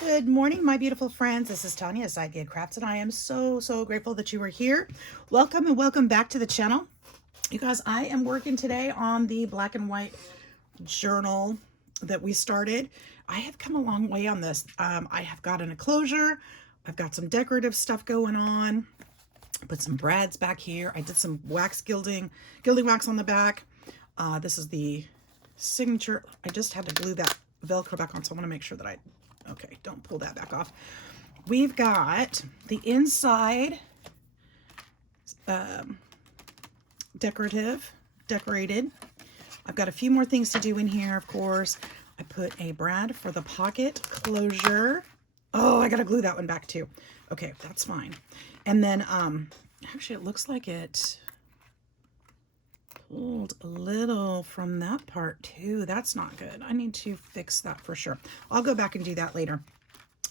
Good morning, my beautiful friends. This is Tanya, Sidegigcrafts, and I am so grateful that you are here. Welcome and welcome back to the channel. You guys, I am working today on the black and white journal that we started. I have come a long way on this. I have got an enclosure. I've got some decorative stuff going on. Put some brads back here. I did some wax gilding wax on the back. This is the signature. I just had to glue that Velcro back on, so I want to make sure that okay, don't pull that back off. We've got the inside decorated. I've got a few more things to do in here, of course. I put a brad for the pocket closure. Oh, I gotta glue that one back too. Okay, that's fine. And then, actually it looks like it pulled a little from that part too. That's not good. I need to fix that for sure. I'll go back and do that later.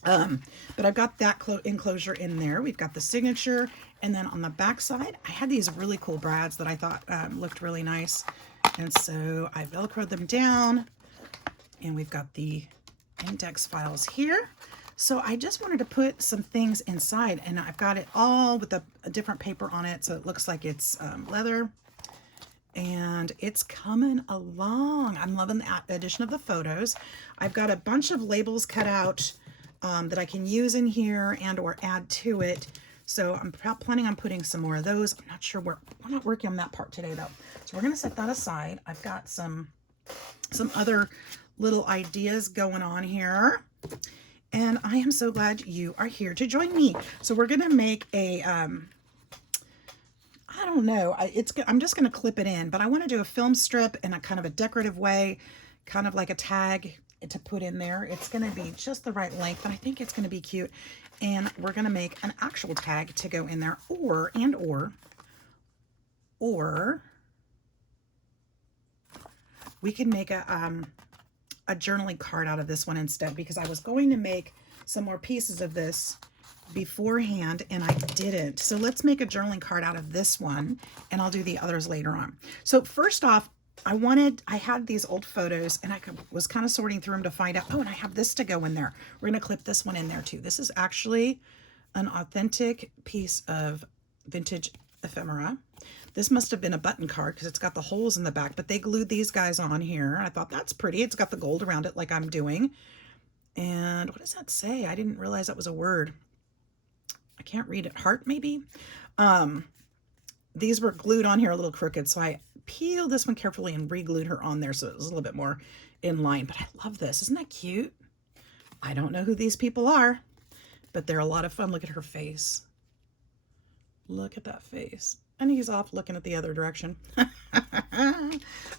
But I've got that enclosure in there. We've got the signature, and then on the back side, I had these really cool brads that I thought looked really nice. And so I Velcroed them down, and we've got the index files here. So I just wanted to put some things inside, and I've got it all with a different paper on it, so it looks like it's leather. And it's coming along. I'm loving the addition of the photos. I've got a bunch of labels cut out that I can use in here and or add to it. So I'm planning on putting some more of those. I'm not sure we're not working on that part today though. So we're going to set that aside. I've got some other little ideas going on here. And I am so glad you are here to join me. So we're going to make a I don't know. I'm just going to clip it in, but I want to do a film strip in a kind of a decorative way, kind of like a tag to put in there. It's going to be just the right length, and I think it's going to be cute. And we're going to make an actual tag to go in there, or we can make a journaling card out of this one instead, because I was going to make some more pieces of this beforehand and I didn't. So let's make a journaling card out of this one, and I'll do the others later on. So first off, I had these old photos, and I was kind of sorting through them to find out, oh, and I have this to go in there. We're going to clip this one in there too. This is actually an authentic piece of vintage ephemera. This must have been a button card because it's got the holes in the back, but they glued these guys on here. I thought that's pretty. It's got the gold around it like I'm doing. And what does that say? I didn't realize that was a word. I can't read it. Heart, maybe? These were glued on here a little crooked, so I peeled this one carefully and re-glued her on there so it was a little bit more in line. But I love this. Isn't that cute? I don't know who these people are, but they're a lot of fun. Look at her face. Look at that face. And he's off looking at the other direction.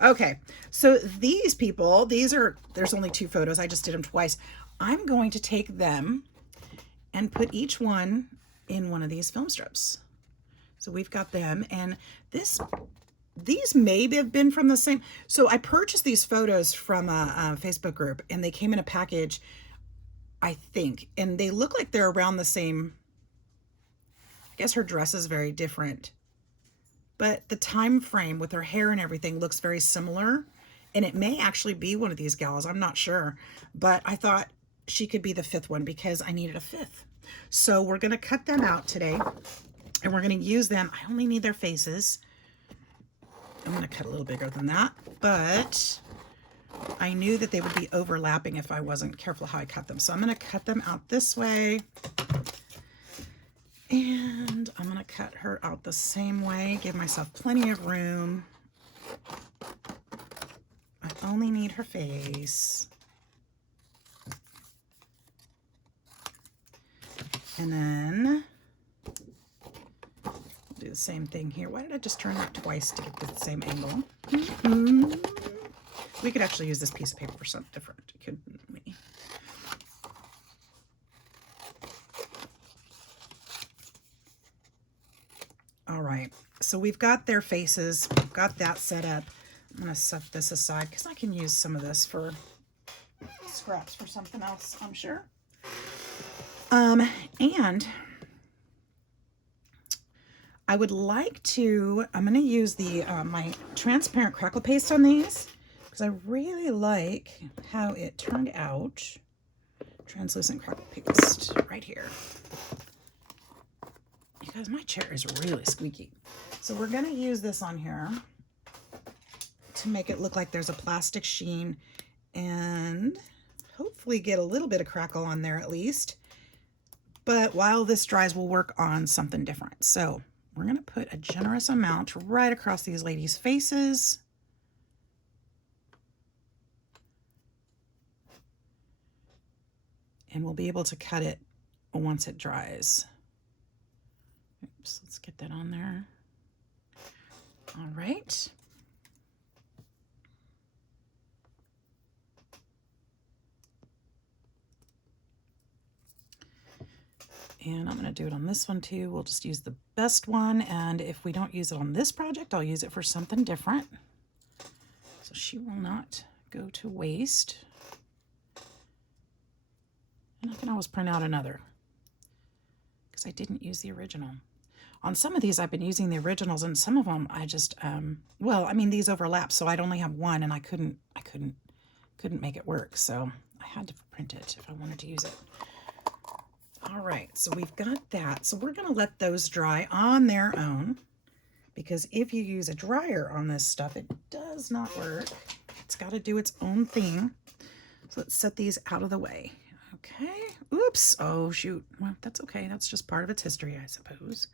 Okay, so these people, there's only 2 photos. I just did them twice. I'm going to take them and put each one in one of these film strips. So we've got them, and these may have been from the same. So I purchased these photos from a Facebook group, and they came in a package, I think, and they look like they're around the same. I guess her dress is very different, but the time frame with her hair and everything looks very similar, and it may actually be one of these gals. I'm not sure, but I thought she could be the 5th one because I needed a 5th. So we're going to cut them out today, and we're going to use them. I only need their faces. I'm going to cut a little bigger than that, but I knew that they would be overlapping if I wasn't careful how I cut them. So I'm going to cut them out this way, and I'm going to cut her out the same way, give myself plenty of room. I only need her face. And then do the same thing here. Why did I just turn that twice to get the same angle? We could actually use this piece of paper for something different, couldn't we? All right, so we've got their faces. We've got that set up. I'm going to set this aside because I can use some of this for scraps for something else, I'm sure. And I would like to, I'm going to use the my transparent crackle paste on these because I really like how it turned out. translucent crackle paste right here. You guys, my chair is really squeaky. So we're going to use this on here to make it look like there's a plastic sheen and hopefully get a little bit of crackle on there at least. But while this dries, we'll work on something different. So we're going to put a generous amount right across these ladies' faces. And we'll be able to cut it once it dries. Oops, let's get that on there. All right. And I'm going to do it on this one too. We'll just use the best one. And if we don't use it on this project, I'll use it for something different. So she will not go to waste. And I can always print out another because I didn't use the original. On some of these, I've been using the originals, and some of them I just, well, I mean, these overlap, so I'd only have one, and I couldn't make it work. So I had to print it if I wanted to use it. All right, so we've got that. So we're going to let those dry on their own, because if you use a dryer on this stuff, it does not work. It's got to do its own thing. So let's set these out of the way. Okay. Oops. Oh, shoot. Well, that's okay. That's just part of its history, I suppose.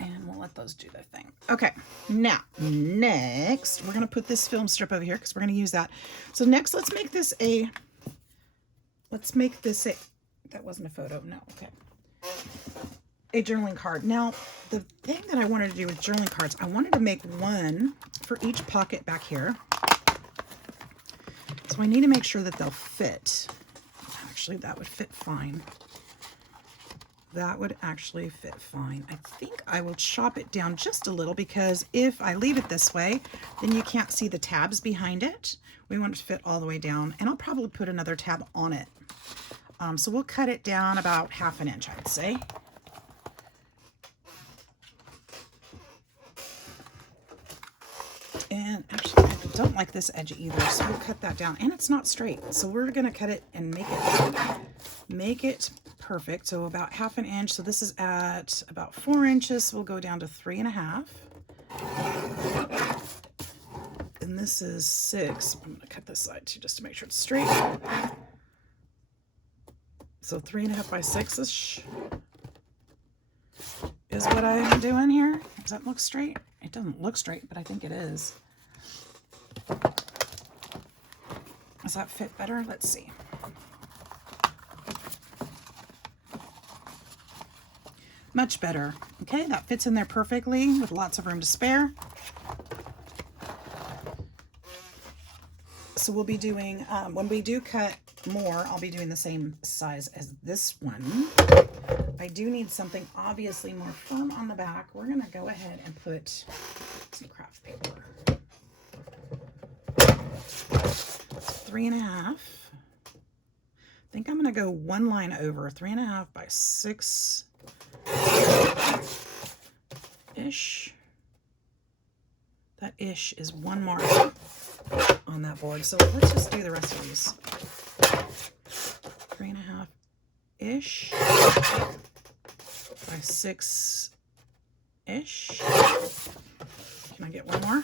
And we'll let those do their thing. Okay. Now, next, we're going to put this film strip over here because we're going to use that. So next, let's make this a, that wasn't a photo. No. Okay. A journaling card. Now, the thing that I wanted to do with journaling cards, I wanted to make one for each pocket back here. So I need to make sure that they'll fit. Actually, that would fit fine. That would actually fit fine. I think I will chop it down just a little because if I leave it this way, then you can't see the tabs behind it. We want it to fit all the way down, and I'll probably put another tab on it. So we'll cut it down about 1/2 inch, I'd say. And actually, I don't like this edge either, so we'll cut that down. And it's not straight, so we're going to cut it and make it perfect. So about 1/2 inch. So this is at about 4 inches. So we'll go down to 3.5. And this is 6. I'm going to cut this side too, just to make sure it's straight. So 3.5 by 6-ish is what I'm doing here. Does that look straight? It doesn't look straight, but I think it is. Does that fit better? Let's see. Much better. Okay, that fits in there perfectly with lots of room to spare. So we'll be doing, when we do cut more, I'll be doing the same size as this one. I do need something obviously more firm on the back. We're going to go ahead and put some craft paper. 3.5. I think I'm going to go one line over, 3.5 by 6-ish. That ish is one mark on that board. So let's just do the rest of these. 3.5-ish by 6-ish. Can I get one more?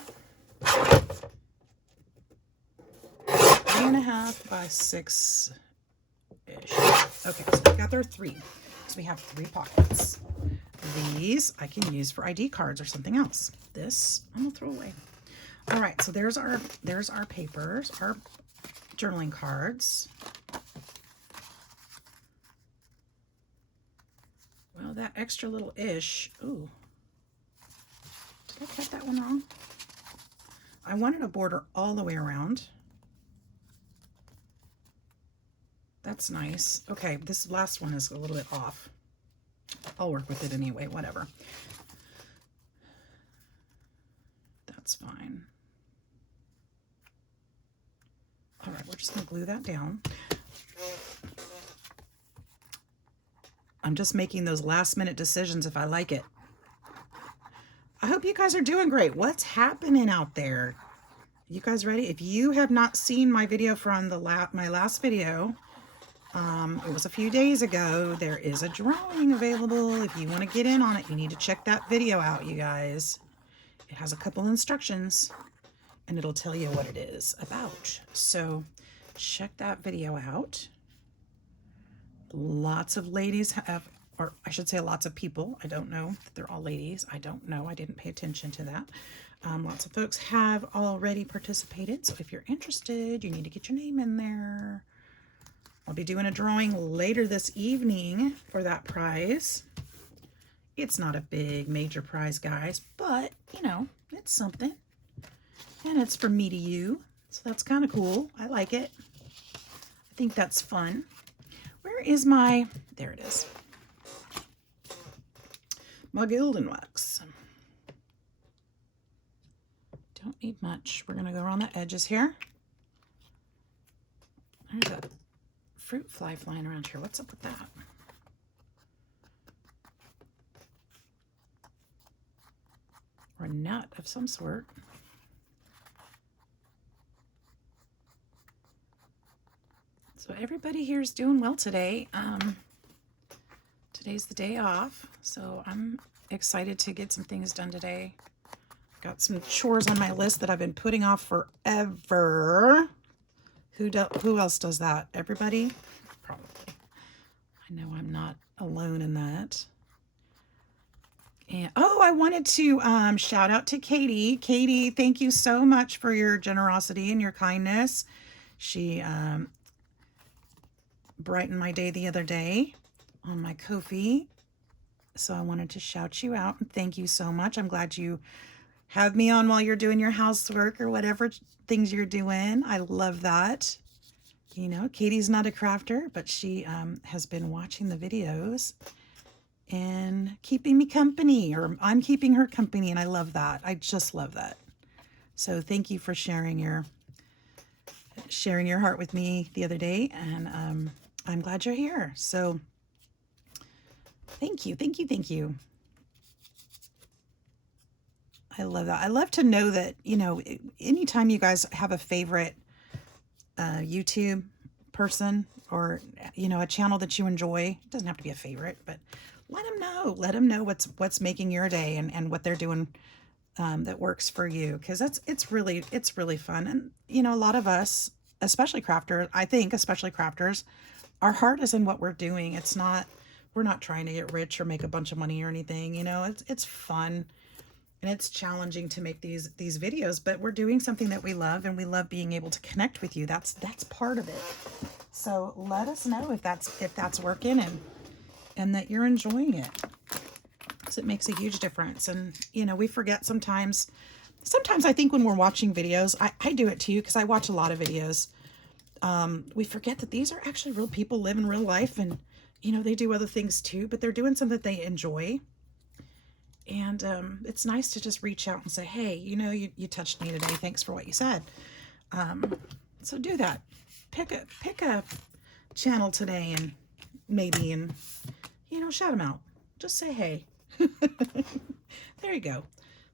3.5 by 6-ish. Okay, so we got there 3. So we have 3 pockets. These I can use for ID cards or something else. This I'm gonna throw away. All right, so there's our papers, our journaling cards. Well, that extra little ish. Ooh, did I cut that one wrong? I wanted a border all the way around. That's nice. Okay, this last one is a little bit off. I'll work with it anyway, whatever. That's fine. All right, we're just going to glue that down. I'm just making those last minute decisions if I like it. I hope you guys are doing great. What's happening out there? You guys ready? If you have not seen my video from my last video, it was a few days ago, there is a drawing available. If you want to get in on it, you need to check that video out, you guys. It has a couple instructions and it'll tell you what it is about. So check that video out. Lots of ladies have, or I should say lots of people. I don't know if they're all ladies. I don't know. I didn't pay attention to that. Lots of folks have already participated. So if you're interested, you need to get your name in there. I'll be doing a drawing later this evening for that prize. It's not a big major prize, guys, but you know, it's something. And it's from me to you. So that's kind of cool. I like it. I think that's fun. Where is my, there it is. My Gildan wax. Don't need much. We're going to go around the edges here. There's a fruit fly flying around here. What's up with that? Or a nut of some sort. So everybody here is doing well today. Today's the day off, so I'm excited to get some things done today. Got some chores on my list that I've been putting off forever. Who else does that? Everybody? Probably. I know I'm not alone in that. And oh, I wanted to shout out to Katie. Katie, thank you so much for your generosity and your kindness. She brightened my day the other day on my Ko-fi. So I wanted to shout you out and thank you so much. I'm glad you have me on while you're doing your housework or whatever things you're doing. I love that. You know, Katie's not a crafter, but she has been watching the videos and keeping me company, or I'm keeping her company, and I love that. I just love that. So thank you for sharing your heart with me the other day, and I'm glad you're here. So thank you, thank you, thank you. I love that. I love to know that, you know, anytime you guys have a favorite YouTube person, or, you know, a channel that you enjoy, it doesn't have to be a favorite, but let them know what's making your day and what they're doing that works for you. Cause it's really fun. And, you know, a lot of us, especially crafters, I think, especially crafters, our heart is in what we're doing. We're not trying to get rich or make a bunch of money or anything, you know, it's fun. And it's challenging to make these videos, but we're doing something that we love, and we love being able to connect with you. That's part of it. So let us know if that's working and that you're enjoying it. because it makes a huge difference. And, you know, we forget sometimes I think when we're watching videos, I do it too, because I watch a lot of videos. We forget that these are actually real people living real life, and, you know, they do other things too, but they're doing something that they enjoy. And it's nice to just reach out and say, hey, you know, you touched me today. Thanks for what you said. So do that. Pick a channel today and you know, shout them out. Just say, hey. There you go.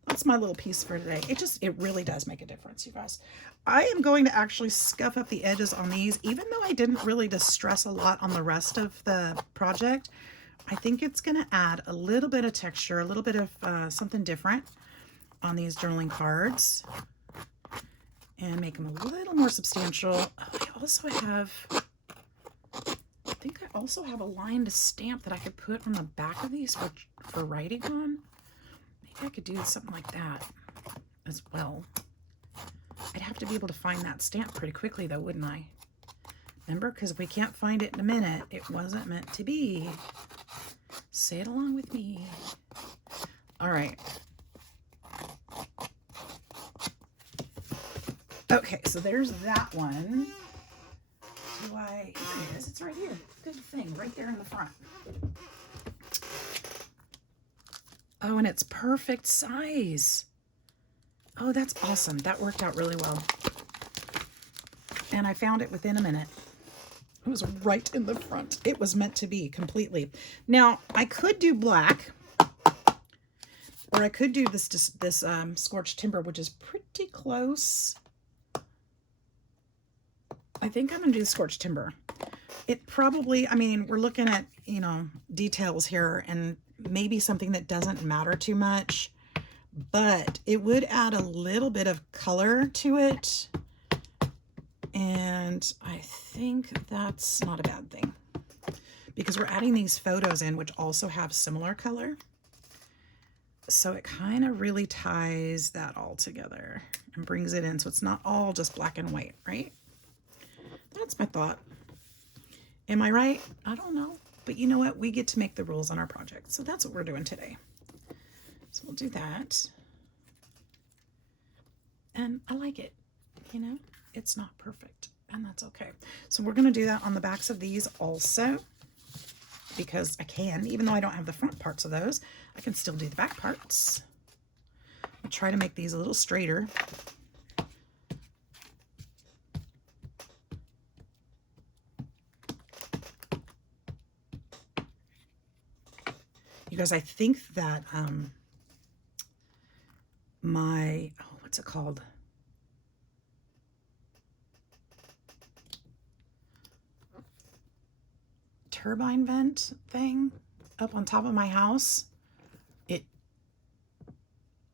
That's my little piece for today. It really does make a difference, you guys. I am going to actually scuff up the edges on these, even though I didn't really distress a lot on the rest of the project. I think it's going to add a little bit of texture, a little bit of something different on these journaling cards and make them a little more substantial. Oh, I also have a lined stamp that I could put on the back of these for writing on. Maybe I could do something like that as well. I'd have to be able to find that stamp pretty quickly though, wouldn't I? Remember, because if we can't find it in a minute, it wasn't meant to be. Say it along with me. All right. Okay, so there's that one. Here it is. It's right here. Good thing, right there in the front. Oh, and it's perfect size. Oh, that's awesome. That worked out really well. And I found it within a minute. It was right in the front. It was meant to be completely. Now, I could do black, or I could do this scorched timber, which is pretty close. I think I'm going to do scorched timber. It probably, I mean, we're looking at, you know, details here and maybe something that doesn't matter too much, but it would add a little bit of color to it. And I think that's not a bad thing because we're adding these photos in, which also have similar color. So it kind of really ties that all together and brings it in. So it's not all just black and white, right? That's my thought. Am I right? I don't know. But you know what? We get to make the rules on our project. So that's what we're doing today. So we'll do that. And I like it. You know, it's not perfect. And that's okay. So we're going to do that on the backs of these also. Because I can. Even though I don't have the front parts of those, I can still do the back parts. I'll try to make these a little straighter. Because I think that what's it called? Turbine vent thing up on top of my house. It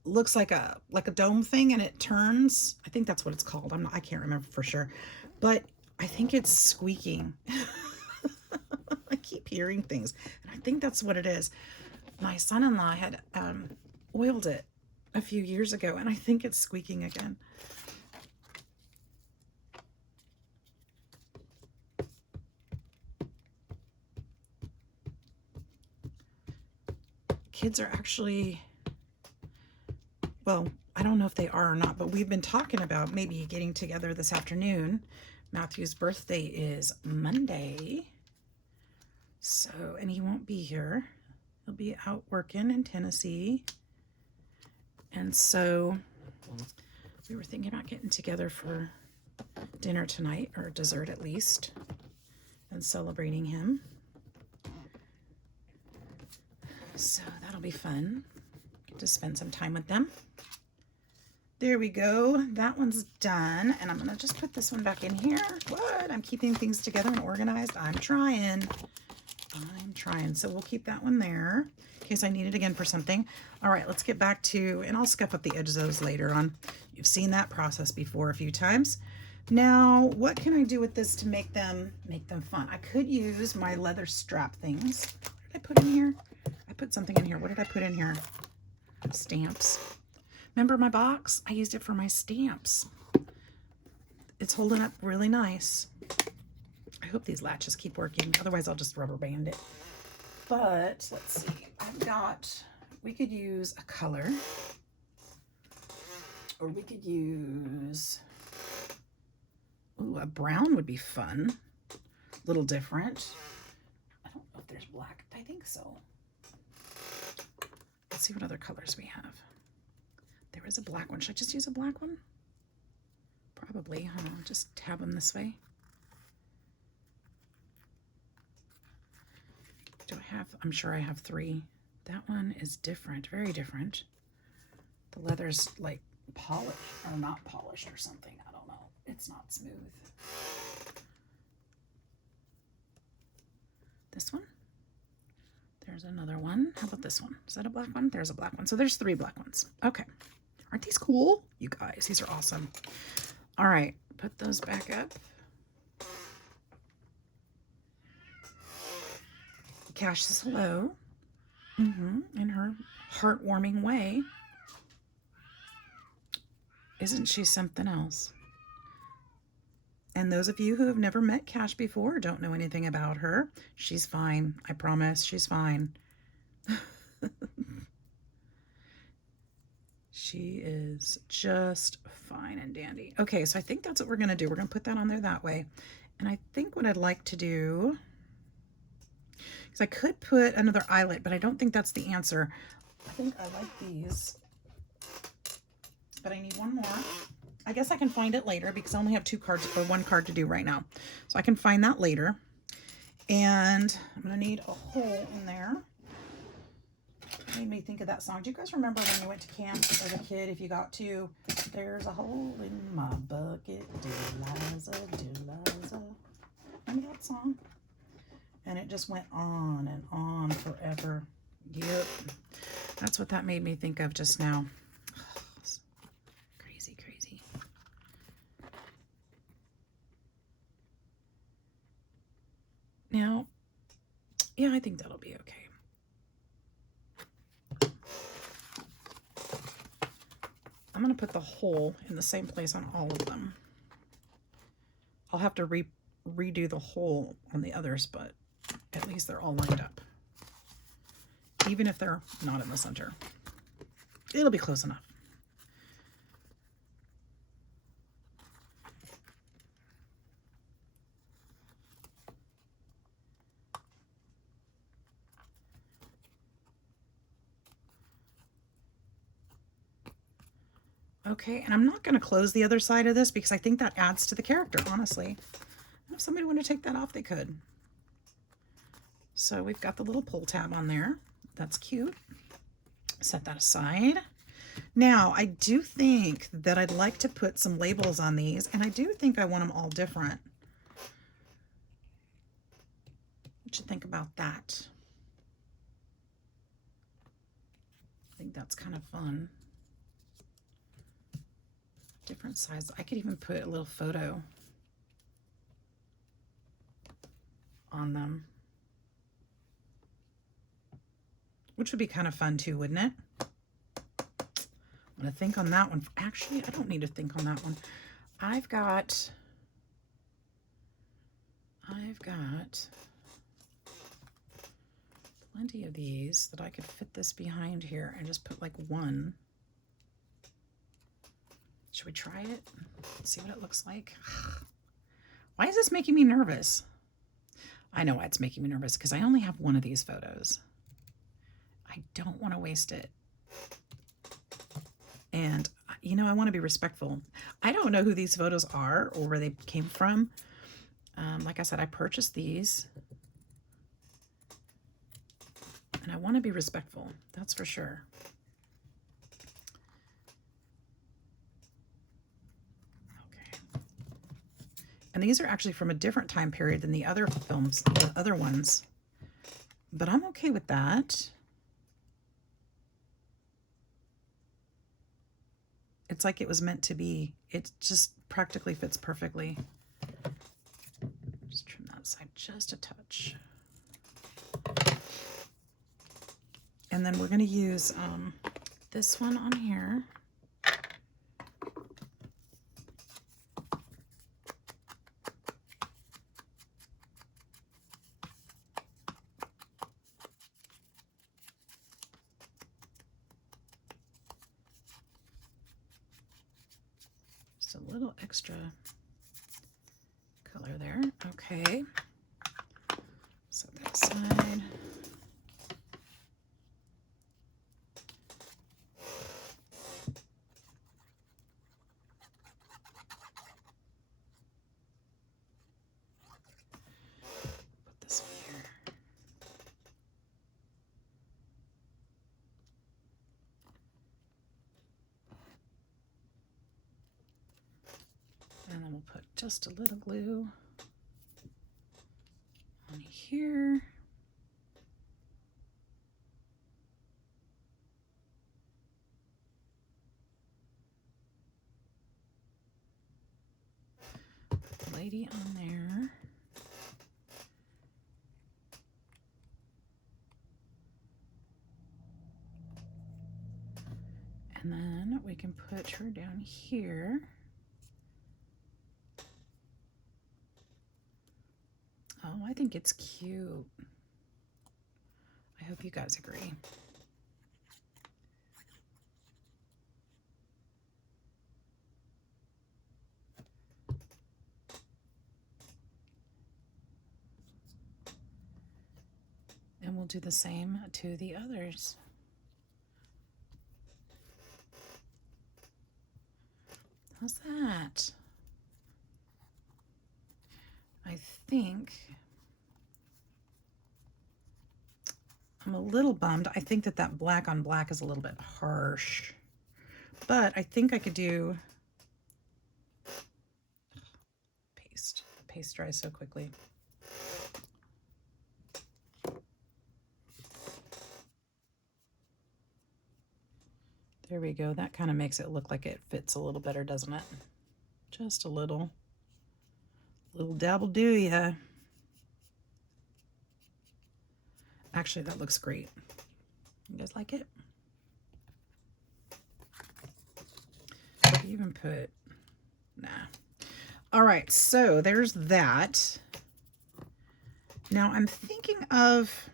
looks like a dome thing and it turns. I think that's what it's called. I can't remember for sure. But I think it's squeaking. I keep hearing things. And I think that's what it is. My son-in-law had oiled it a few years ago, and I think it's squeaking again. Kids are actually, well, I don't know if they are or not, but we've been talking about maybe getting together this afternoon. Matthew's birthday is Monday, so, and he won't be here. He'll be out working in Tennessee. And so we were thinking about getting together for dinner tonight, or dessert at least, and celebrating him. So that'll be fun. Get to spend some time with them. There we go. That one's done. And I'm going to just put this one back in here. What? I'm keeping things together and organized. I'm trying. So we'll keep that one there in case I need it again for something. All right, let's get back to, and I'll scuff up the edges of those later on. You've seen that process before a few times. Now, what can I do with this to make them fun? I could use my leather strap things. What did I put in here? I put something in here. What did I put in here? Stamps. Remember my box? I used it for my stamps. It's holding up really nice. I hope these latches keep working. Otherwise, I'll just rubber band it. But let's see. We could use a color. Or we could use, ooh, a brown would be fun. A little different. I don't know if there's black. I think so. Let's see what other colors we have. There is a black one. Should I just use a black one? Probably. Hold on. Just tab them this way. Do I have? I'm sure I have 3. That one is different. Very different. The leather's like polished or not polished or something. I don't know. It's not smooth. This one. There's another one. How about this one? Is that a black one? There's a black one. So there's 3 black ones. Okay. Aren't these cool? You guys, these are awesome. All right. Put those back up. Cash says hello. In her heartwarming way. Isn't she something else? And those of you who have never met Cash before, don't know anything about her, she's fine. I promise, she's fine. She is just fine and dandy. Okay, so I think that's what we're going to do. We're going to put that on there that way. And I think what I'd like to do, because I could put another eyelet, but I don't think that's the answer. I think I like these, but I need one more. I guess I can find it later because I only have 2 cards or 1 card to do right now. So I can find that later. And I'm going to need a hole in there. Made me think of that song. Do you guys remember when you went to camp as a kid? If you got to, there's a hole in my bucket, Deliza, Deliza. Remember that song? And it just went on and on forever. Yep. That's what that made me think of just now. Crazy, crazy. Now, yeah, I think that'll be okay. I'm going to put the hole in the same place on all of them. I'll have to redo the hole on the others, but at least they're all lined up. Even if they're not in the center. It'll be close enough. Okay, and I'm not going to close the other side of this because I think that adds to the character, honestly. If somebody wanted to take that off, they could. So we've got the little pull tab on there. That's cute. Set that aside. Now, I do think that I'd like to put some labels on these, and I do think I want them all different. What you think about that? I think that's kind of fun. Different size. I could even put a little photo on them, which would be kind of fun too, wouldn't it? I'm going to think on that one. Actually, I don't need to think on that one. I've got plenty of these that I could fit this behind here and just put like one. Should we try it? See what it looks like? Why is this making me nervous? I know why it's making me nervous, because I only have one of these photos. I don't want to waste it. And, you know, I want to be respectful. I don't know who these photos are or where they came from. Like I said, I purchased these. And I want to be respectful. That's for sure. And these are actually from a different time period than the other films, the other ones. But I'm okay with that. It's like it was meant to be. It just practically fits perfectly. Just trim that side just a touch. And then we're going to use this one on here. A little extra color there. Okay. Set that aside. Put this one here. And then we'll put just a little glue on here. Put the lady on there. And then we can put her down here. Oh, I think it's cute. I hope you guys agree. And we'll do the same to the others. How's that? I think I'm I'm a little bummed. I think that that black on black is a little bit harsh, but I think I could do paste. Paste dries so quickly. There we go. That kind of makes it look like it fits a little better, doesn't it? Just a little. Little dabble do ya. Actually, that looks great. You guys like it? You can put, nah. All right, so there's that. Now I'm thinking of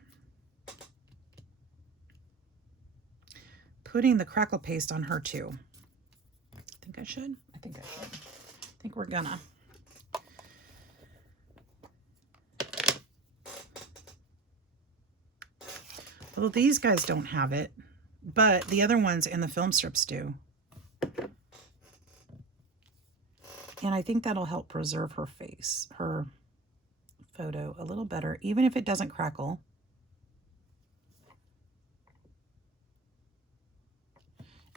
putting the crackle paste on her too. I think I should. I think we're gonna. Well, these guys don't have it, but the other ones in the film strips do. And I think that'll help preserve her face, her photo a little better, even if it doesn't crackle.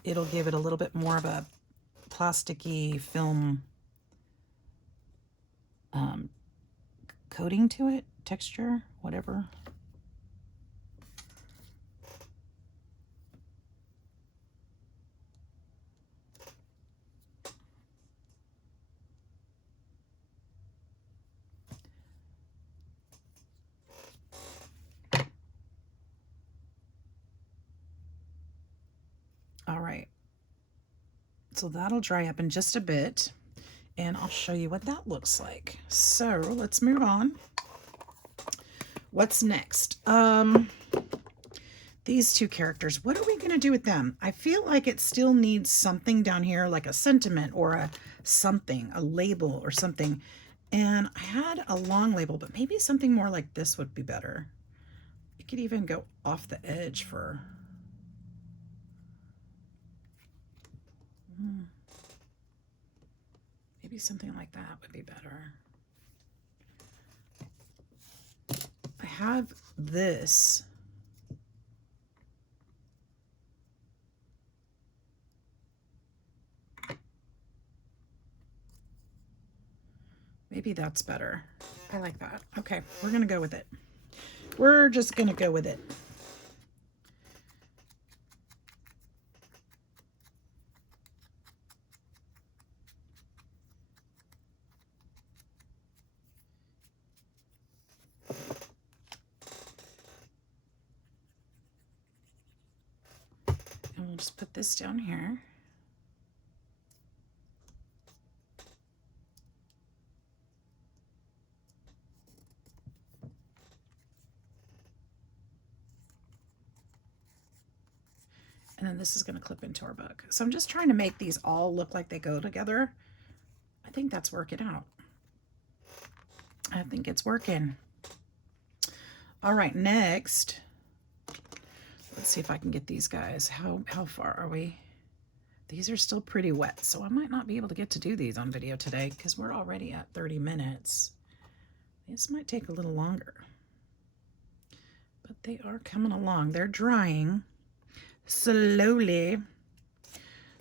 It'll give it a little bit more of a plasticky film coating to it, texture, whatever. All right, so that'll dry up in just a bit, and I'll show you what that looks like. So let's move on. What's next? These two characters, what are we going to do with them? I feel like it still needs something down here, like a sentiment or a something, a label or something. And I had a long label, but maybe something more like this would be better. It could even go off the edge for... maybe something like that would be better. I have this. Maybe that's better. I like that. Okay, we're going to go with it. We're just going to go with it. And we'll just put this down here. And then this is going to clip into our book. So I'm just trying to make these all look like they go together. I think that's working out. I think it's working. All right, next. Let's see if I can get these guys. How far are we? These are still pretty wet, so I might not be able to get to do these on video today because we're already at 30 minutes. This might take a little longer. But they are coming along. They're drying slowly.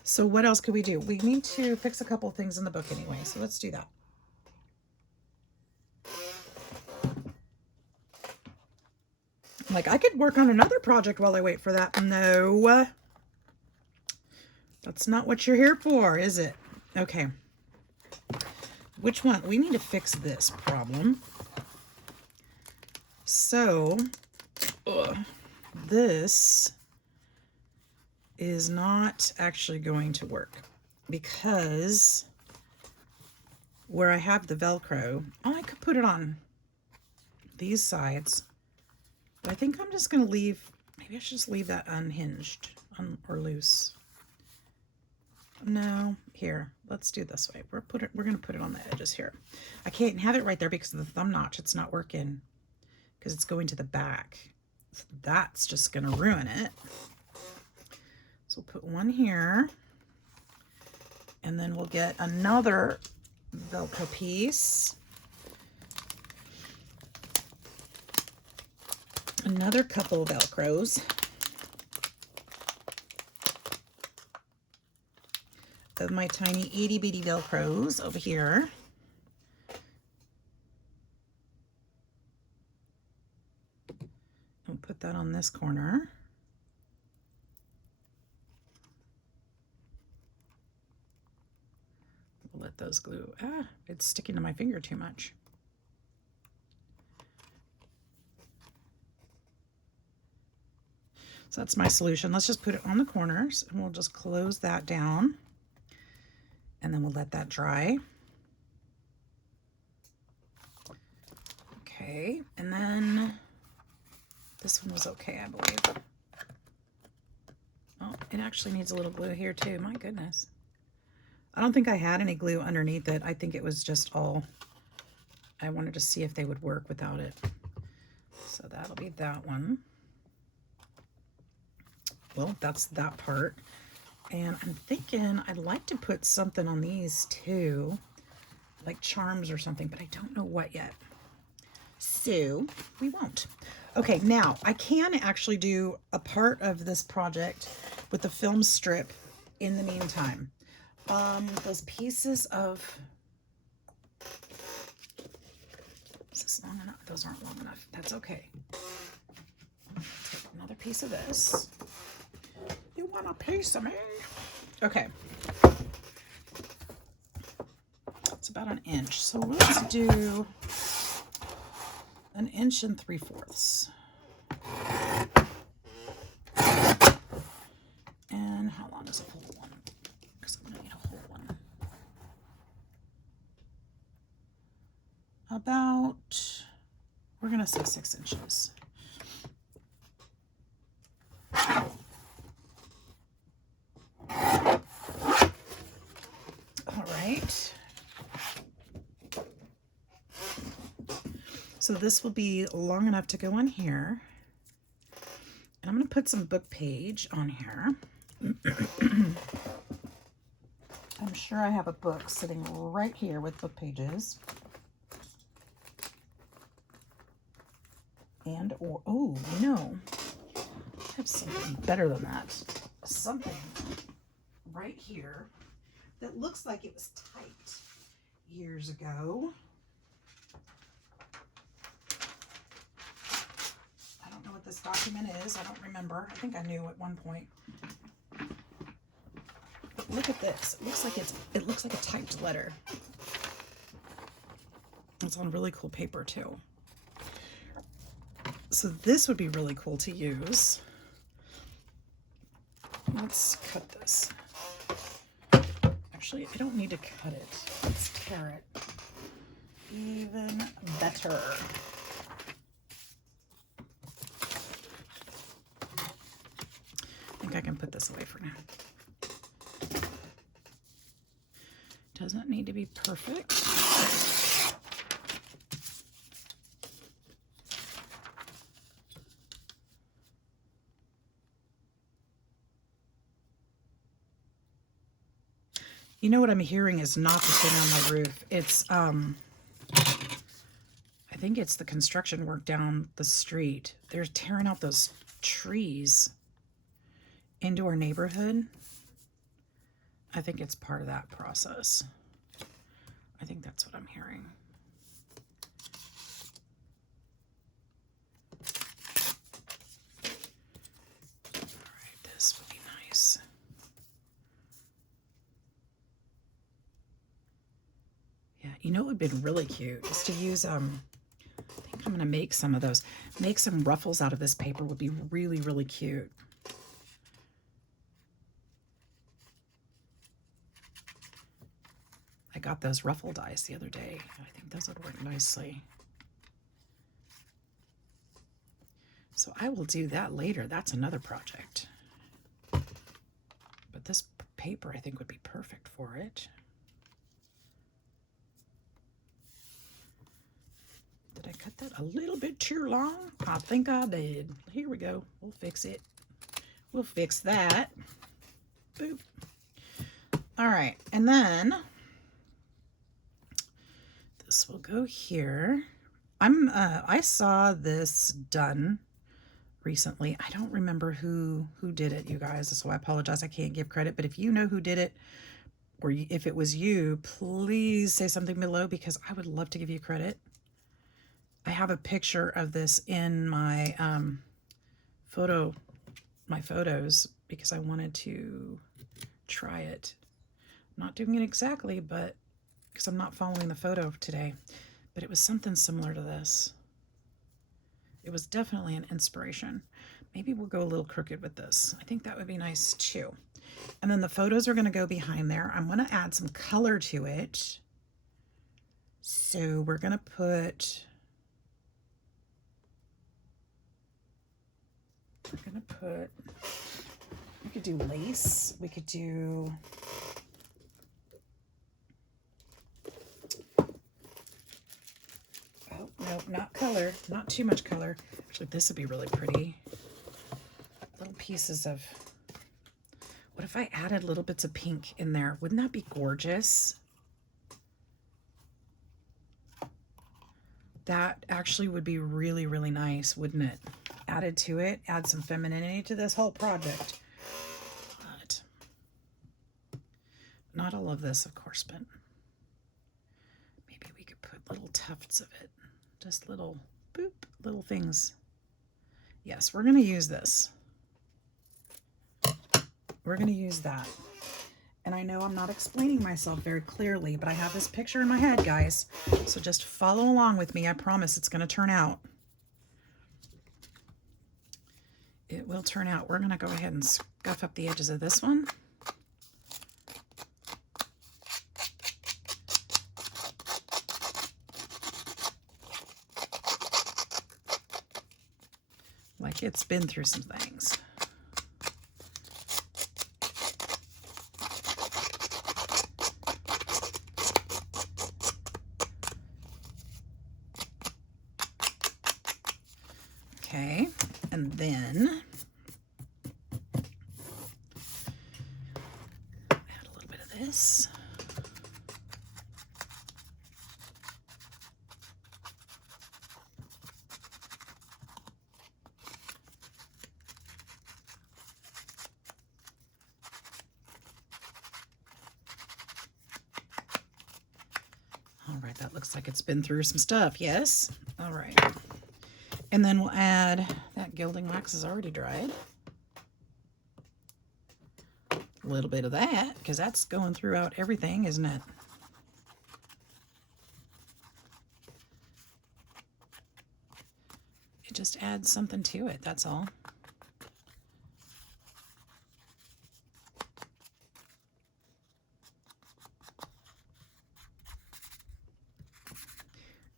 So what else could we do? We need to fix a couple of things in the book anyway, so let's do that. Like, I could work on another project while I wait for that. No, that's not what you're here for, is it? Okay, which one? We need to fix this problem. So this is not actually going to work because where I have the Velcro, oh, I could put it on these sides, but I think I'm just going to leave, maybe I should just leave that unhinged or loose. No, here, let's do this way. We're going to put it on the edges here. I can't have it right there because of the thumb notch. It's not working because it's going to the back. So that's just going to ruin it. So we'll put one here, and then we'll get another Velcro piece. another couple of Velcros of my tiny itty bitty Velcros over here. I'll put that on this corner. We'll let those glue. Ah, it's sticking to my finger too much. So that's my solution. Let's just put it on the corners and we'll just close that down. And then we'll let that dry. Okay, and then this one was okay, I believe. Oh, it actually needs a little glue here too, my goodness. I don't think I had any glue underneath it. I think it was just all, I wanted to see if they would work without it. So that'll be that one. Well, that's that part. And I'm thinking I'd like to put something on these too, like charms or something, but I don't know what yet. So we won't. Okay, now I can actually do a part of this project with the film strip in the meantime. Those pieces of, is this long enough? Those aren't long enough. That's okay. Take another piece of this. You want a piece of me? Okay. It's about an inch. So let's do 1 3/4 inches. And how long is a whole one? Because I'm going to need a whole one. About, we're going to say 6 inches. So this will be long enough to go on here. And I'm going to put some book page on here. I'm sure I have a book sitting right here with book pages. And, or, oh, no, I have something better than that. Something right here that looks like it was typed years ago. I don't know what this document is. I don't remember. I think I knew at one point. But look at this. It looks like a typed letter. It's on really cool paper too. So this would be really cool to use. Let's cut this. Actually, I don't need to cut it. Let's tear it. Even better. I think I can put this away for now. Doesn't need to be perfect. You know what I'm hearing is not the thing on my roof. It's, I think it's the construction work down the street. They're tearing out those trees into our neighborhood. I think it's part of that process. I think that's what I'm hearing. All right, this would be nice. Yeah, you know what would be really cute is to use, I think I'm going to make some of those. Make some ruffles out of this paper would be really, really cute. I got those ruffle dies the other day. I think those would work nicely. So I will do that later. That's another project. But this paper I think would be perfect for it. Did I cut that a little bit too long? I think I did. Here we go. We'll fix it. We'll fix that. Boop. All right. And then this will go here. I saw this done recently. I don't remember who did it, you guys, so I apologize. I can't give credit, but if you know who did it, or if it was you, please say something below because I would love to give you credit. I have a picture of this in my photos because I wanted to try it. I'm not doing it exactly, but because I'm not following the photo today, but it was something similar to this. It was definitely an inspiration. Maybe we'll go a little crooked with this. I think that would be nice too. And then the photos are going to go behind there. I'm going to add some color to it. So we're going to put, we could do lace. We could do, oh, no, not color, not too much color. Actually, this would be really pretty. Little pieces of, what if I added little bits of pink in there? Wouldn't that be gorgeous? That actually would be really, really nice, wouldn't it? Added to it, add some femininity to this whole project. But not all of this, of course, but maybe we could put little tufts of it. Just little, boop, little things. Yes, we're going to use this. We're going to use that. And I know I'm not explaining myself very clearly, but I have this picture in my head, guys. So just follow along with me. I promise it's going to turn out. It will turn out. We're going to go ahead and scuff up the edges of this one. Like it's been through some things. Okay, and then add a little bit of this. All right, that looks like it's been through some stuff, yes? All right. And then we'll add, that gilding wax is already dried. A little bit of that, because that's going throughout everything, isn't it? It just adds something to it, that's all.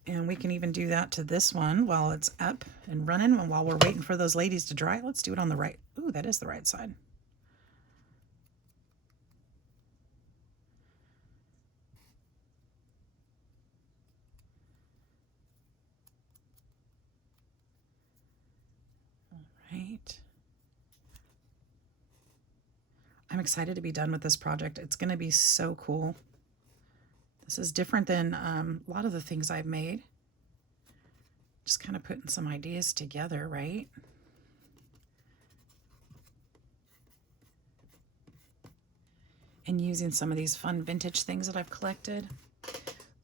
And we can even do that to this one while it's up and running, and while we're waiting for those ladies to dry. Let's do it on the right. Ooh, that is the right side. All right. I'm excited to be done with this project. It's going to be so cool. This is different than a lot of the things I've made. Just kind of putting some ideas together, right? And using some of these fun vintage things that I've collected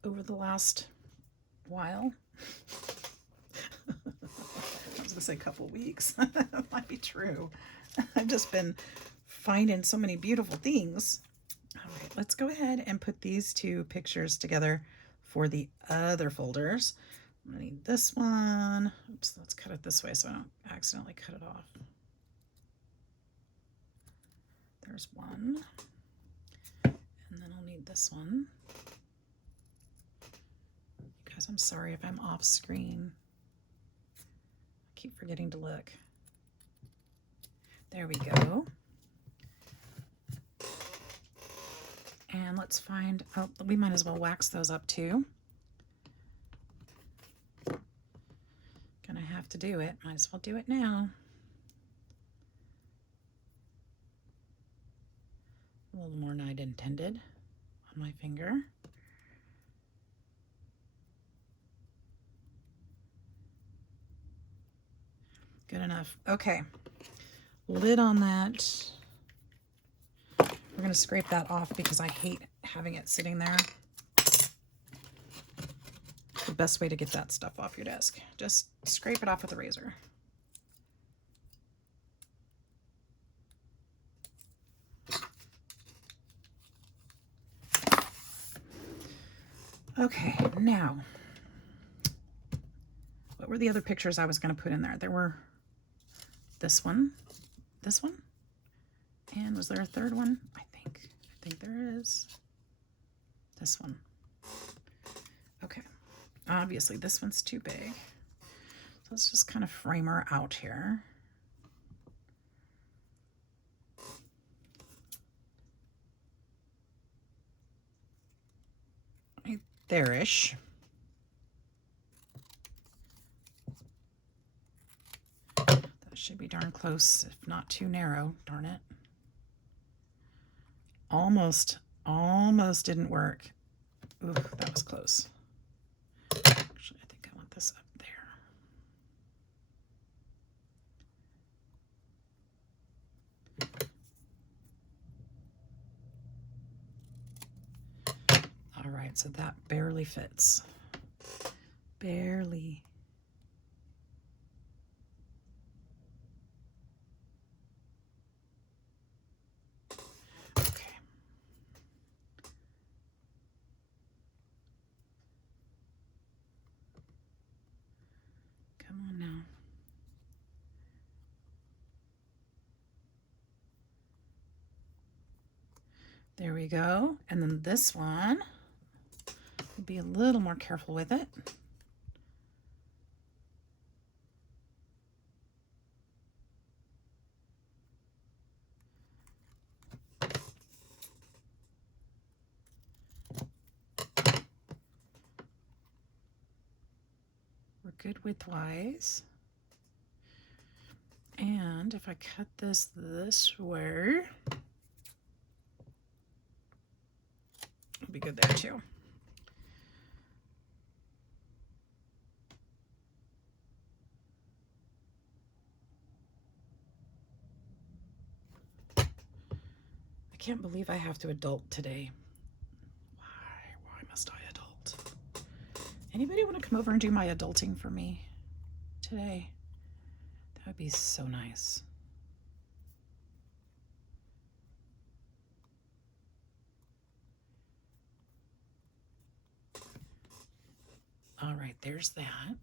over the last while. I was going to say a couple weeks. That might be true. I've just been finding so many beautiful things. All right, let's go ahead and put these two pictures together for the other folders. I'm gonna need this one. Oops, let's cut it this way so I don't accidentally cut it off. There's one. And then I'll need this one. You guys, I'm sorry if I'm off screen. I keep forgetting to look. There we go. And let's find, oh, we might as well wax those up too. Gonna have to do it. Might as well do it now. A little more than I'd intended on my finger. Good enough. Okay. Lid on that. We're going to scrape that off because I hate having it sitting there. The best way to get that stuff off your desk. Just scrape it off with a razor. Okay, now, what were the other pictures I was going to put in there? There were this one, and was there a third one? I think there is. This one. Okay, obviously this one's too big. So let's just kind of frame her out here. Right there-ish. That should be darn close, if not too narrow, darn it. Almost didn't work. Ooh, that was close. Actually, I think I want this up there. All right, so that barely fits. Barely. Okay. Come on now. There we go. And then this one, be a little more careful with it. We're good widthwise. And if I cut this way, it'll be good there too. I can't believe I have to adult today. Why must I adult? Anybody want to come over and do my adulting for me today? That would be so nice. All right, there's that.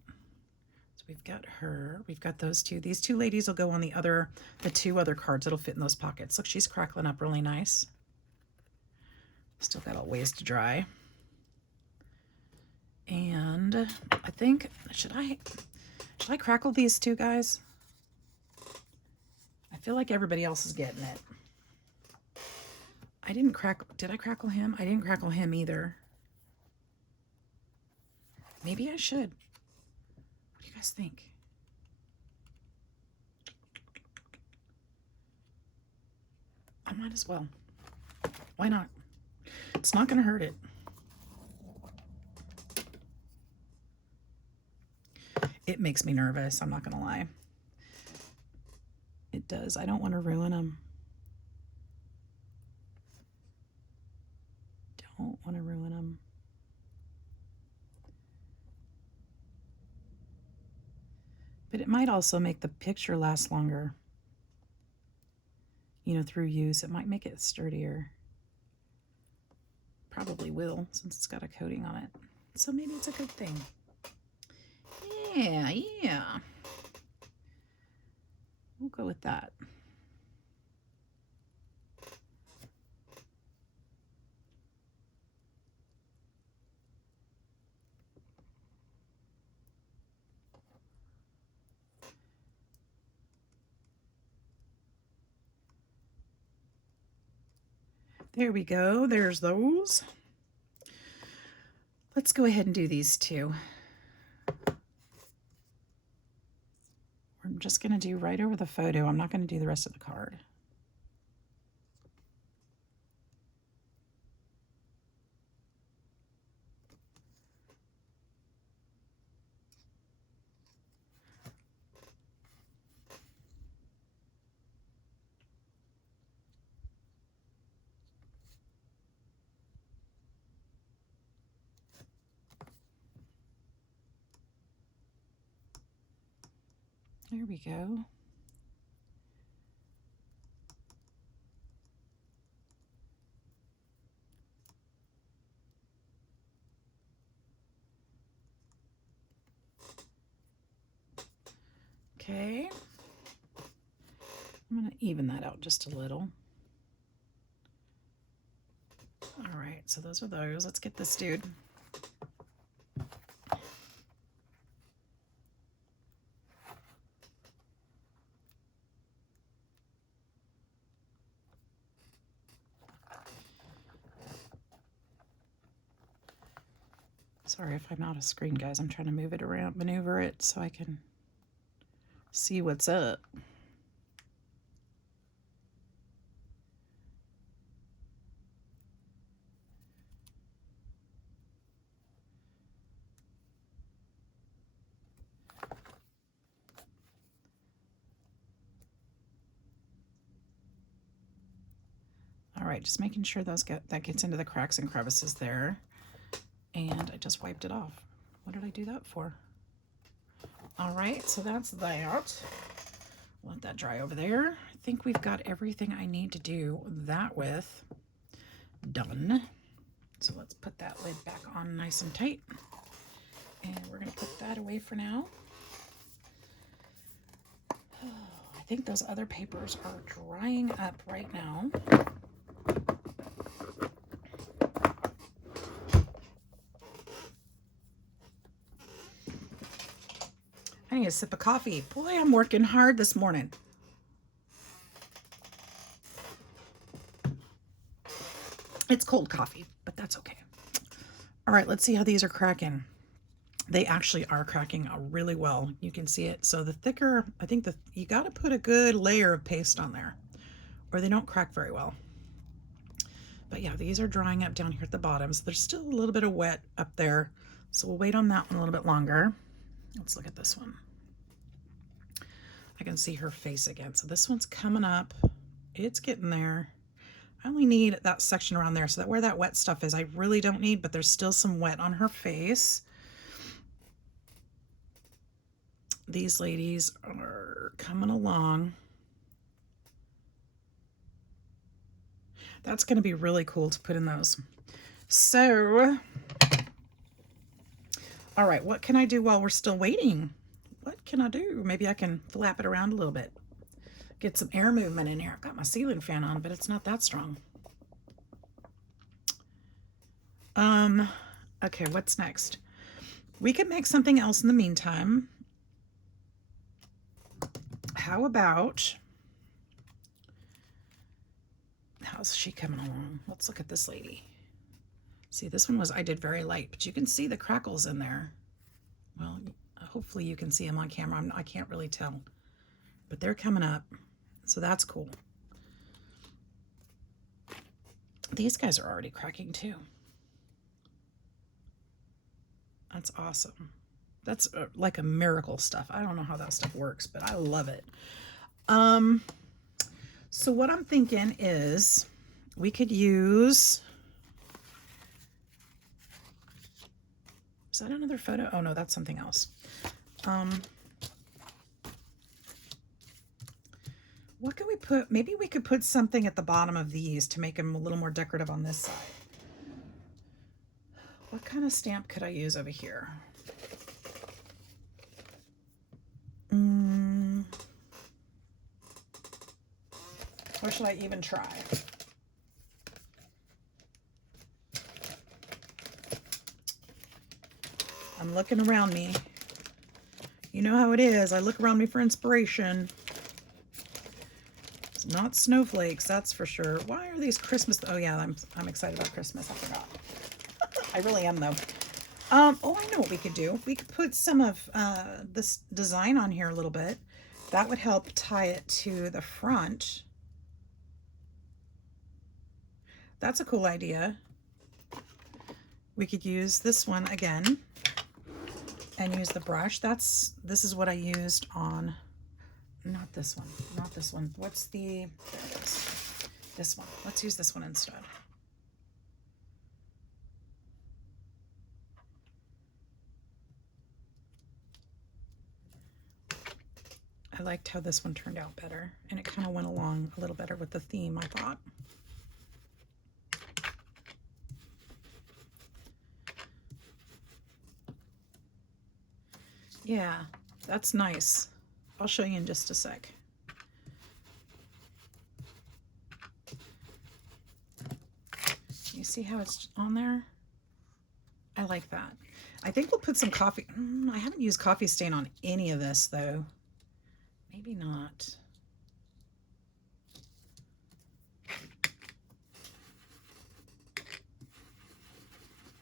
So we've got her. We've got those two. These two ladies will go on the two other cards. It'll fit in those pockets. Look, she's crackling up really nice. Still got a ways to dry. And I think, should I crackle these two guys? I feel like everybody else is getting it. I didn't crackle. Did I crackle him? I didn't crackle him either. Maybe I should. What do you guys think? I might as well. Why not? It's not going to hurt it. It makes me nervous, I'm not going to lie. It does. I don't want to ruin them. Don't want to ruin them. But it might also make the picture last longer. You know, through use, it might make it sturdier. Probably will, since it's got a coating on it. So maybe it's a good thing. Yeah. We'll go with that. There we go. There's those. Let's go ahead and do these two. I'm just going to do right over the photo. I'm not going to do the rest of the card. There we go. Okay. I'm going to even that out just a little. All right, so those are those. Let's get this dude. Sorry if I'm out of screen, guys. I'm trying to move it around, maneuver it so I can see what's up. All right, just making sure that gets into the cracks and crevices there. And I just wiped it off. What did I do that for? All right, so that's that. Let that dry over there. I think we've got everything I need to do that with done. So let's put that lid back on nice and tight. And we're going to put that away for now. I think those other papers are drying up right now. I need a sip of coffee. Boy, I'm working hard this morning. It's cold coffee, but that's okay. All right, let's see how these are cracking. They actually are cracking really well. You can see it. So the thicker, I think you got to put a good layer of paste on there or they don't crack very well. But yeah, these are drying up down here at the bottom. So there's still a little bit of wet up there. So we'll wait on that one a little bit longer. Let's look at this one. I can see her face again. So this one's coming up. It's getting there. I only need that section around there so that where that wet stuff is, I really don't need, but there's still some wet on her face. These ladies are coming along. That's going to be really cool to put in those. So, all right, what can I do while we're still waiting? What can I do? Maybe I can flap it around a little bit. Get some air movement in here. I've got my ceiling fan on, but it's not that strong. Okay, what's next? We could make something else in the meantime. How about, how's she coming along? Let's look at this lady. See, this one I did very light, but you can see the crackles in there. Well, hopefully you can see them on camera. I can't really tell, but they're coming up. So that's cool. These guys are already cracking too. That's awesome. That's like a miracle stuff. I don't know how that stuff works, but I love it. So what I'm thinking is we could use, is that another photo? Oh no, that's something else. What can we put? Maybe we could put something at the bottom of these to make them a little more decorative on this side. What kind of stamp could I use over here? Or should I even try? I'm looking around me. You know how it is. I look around me for inspiration. It's not snowflakes, that's for sure. Why are these Christmas? Oh yeah, I'm excited about Christmas. I forgot. I really am though. Oh, I know what we could do. We could put some of this design on here a little bit. That would help tie it to the front. That's a cool idea. We could use this one again and use the brush. This is what I used on, not this one, not this one. What's the, there it is. This one. Let's use this one instead. I liked how this one turned out better, and it kind of went along a little better with the theme, I thought. Yeah, that's nice. I'll show you in just a sec. You see how it's on there? I like that. I think we'll put some coffee. I haven't used coffee stain on any of this though. Maybe not.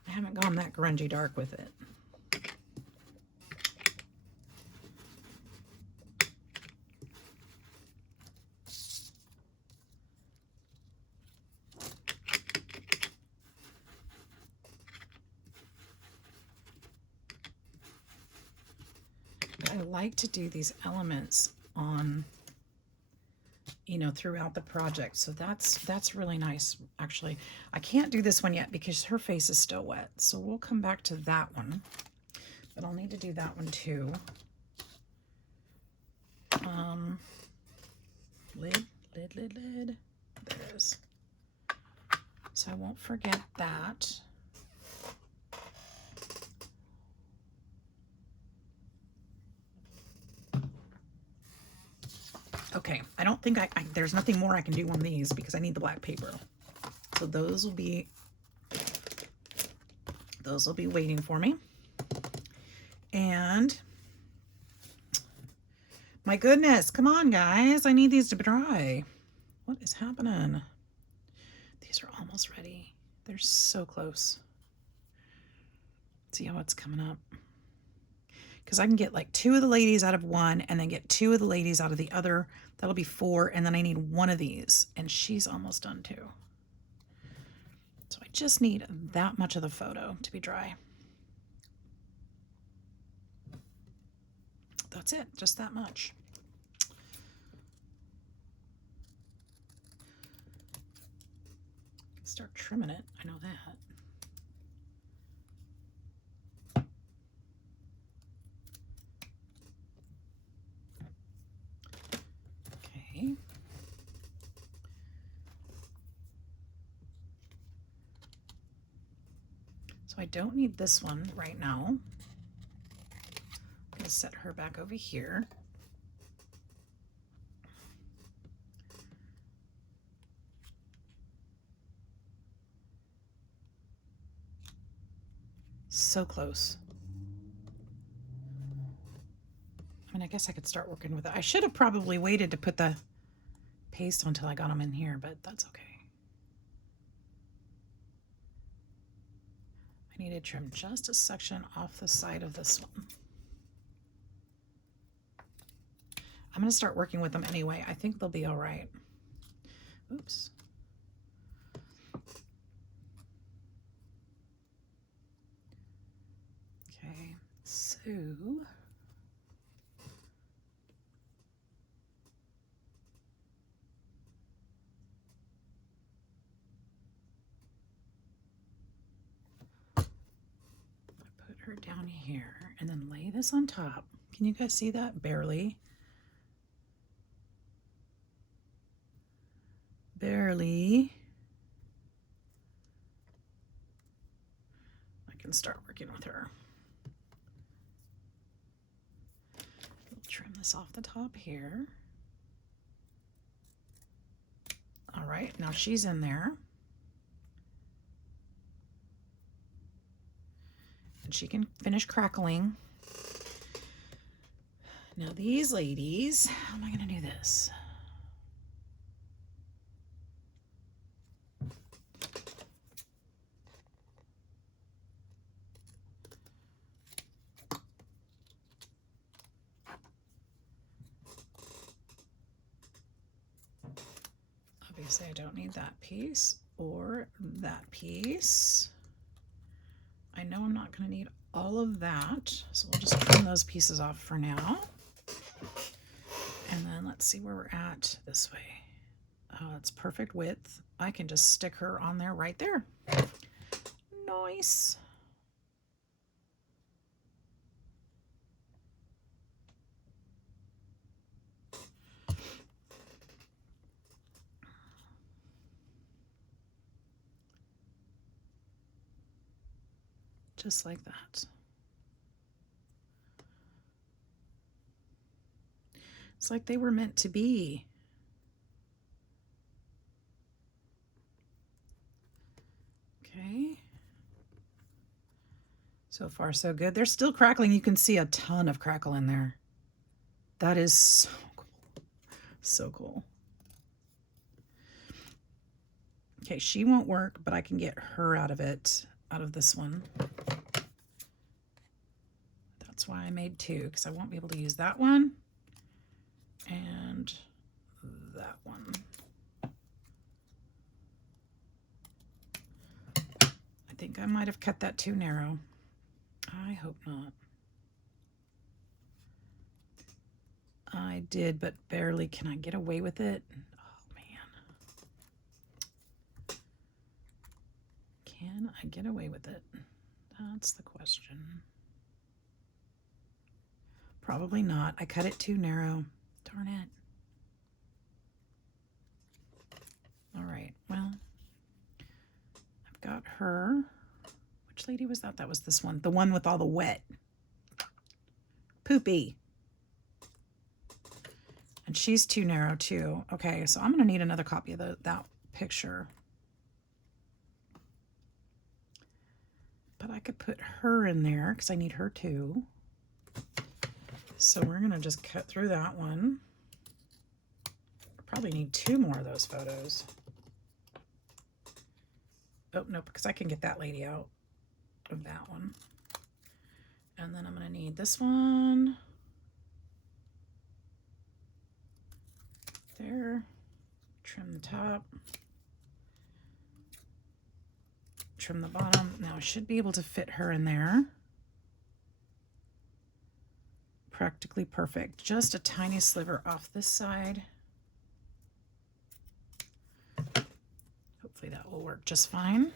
I haven't gone that grungy dark with it. I like to do these elements on, you know, throughout the project. So that's really nice, actually. I can't do this one yet because her face is still wet. So we'll come back to that one. But I'll need to do that one too. Lid. There it is. So I won't forget that. Okay, I don't think there's nothing more I can do on these because I need the black paper. So those will be waiting for me. And my goodness, come on guys, I need these to dry. What is happening? These are almost ready. They're so close. See how it's coming up? Because I can get like 2 of the ladies out of one and then get 2 of the ladies out of the other. That'll be 4, and then I need 1 of these, and she's almost done too. So I just need that much of the photo to be dry. That's it, just that much. Start trimming it, I know that. Okay. So I don't need this one right now. I'm going to set her back over here. So close. I mean, I guess I could start working with it. I should have probably waited to put the paste until I got them in here, but that's okay. I need to trim just a section off the side of this one. I'm going to start working with them anyway. I think they'll be all right. Oops. Okay, so her down here and then lay this on top. Can you guys see that? Barely. Barely. I can start working with her. We'll trim this off the top here. All right, now she's in there. And she can finish crackling. Now these ladies, how am I going to do this? Obviously, I don't need that piece or that piece. I know I'm not going to need all of that, so we'll just trim those pieces off for now. And then let's see where we're at this way. Oh, it's perfect width. I can just stick her on there right there. Nice. Just like that. It's like they were meant to be. Okay. So far, so good. They're still crackling. You can see a ton of crackle in there. That is so cool. So cool. Okay, she won't work, but I can get her out of it, out of this one. That's why I made two, because I won't be able to use that one and that one. I think I might have cut that too narrow. I hope not. I did, but barely. Can I get away with it? Oh, man. Can I get away with it? That's the question. Probably not. I cut it too narrow. Darn it. All right, well, I've got her. Which lady was that? That was this one. The one with all the wet. Poopy. And she's too narrow too. Okay, so I'm going to need another copy of that picture. But I could put her in there because I need her too. So we're going to just cut through that one. Probably need two more of those photos. Oh, no, because I can get that lady out of that one. And then I'm going to need this one. There. Trim the top. Trim the bottom. Now I should be able to fit her in there. Practically perfect. Just a tiny sliver off this side. Hopefully that will work just fine.